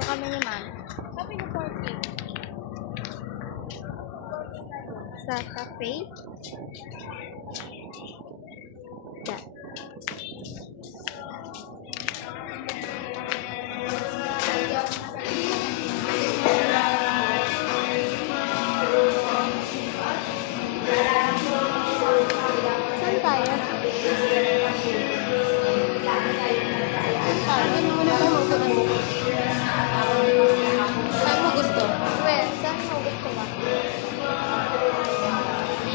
Gusto kami ni Mami. Sabi niyo 14. Sa cafe. Yan. Saan tayo? Saan mo na tayo magpunta? Saan mo gusto? Well, saan mo gusto ba?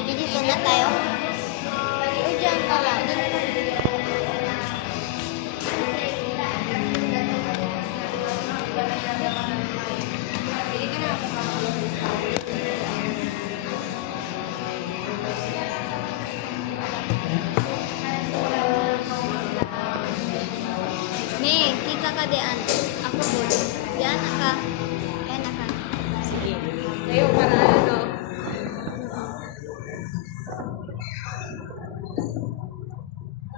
Dito na tayo? O dyan ka lang. Nih, kita ka diyan. Ako po. Yan, naka. Yan, naka. Sige. Kayo para ano?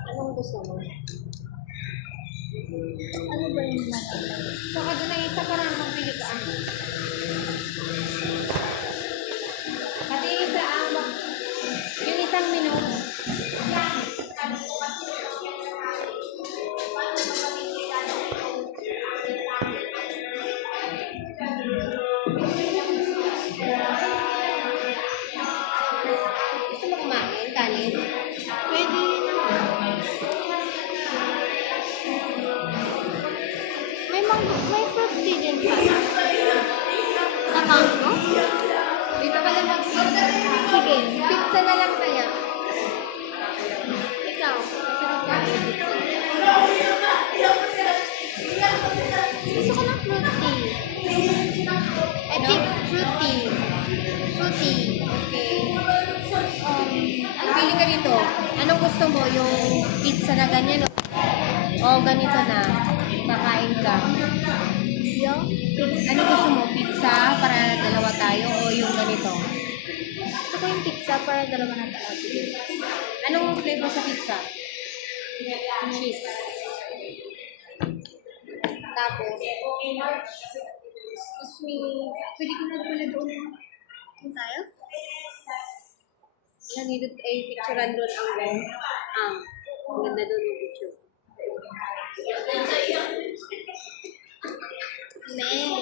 Anong gusto mo? Ano ba yung mga? Saka doon na isa para magpili ka. Pati isa ang yung isang menu. Gusto mo kumain? Kanin? Pwede naman. May fruit tea din pa. Na mango? Dito ka lang mag-pizza. Sige. Pizza na lang kaya. Ikaw. Masarap ka. Gusto ko ng fruit tea. I think fruit tea. Fruit tea. Okay. Um, Pili ka dito. Anong gusto mo? Yung pizza na ganyan o ganito na? Makain ka. yung pizza. Ano gusto mo? Pizza para dalawa tayo o yung ganito? Gusto ko yung pizza para dalawa na tayo. Sige. Anong flavor sa pizza? Cheese. Tapos, excuse me, pwede ko na pala doon. Ano tayo? Yan, dito ay picturean doon ang ang ganda doon yung picture. Ne.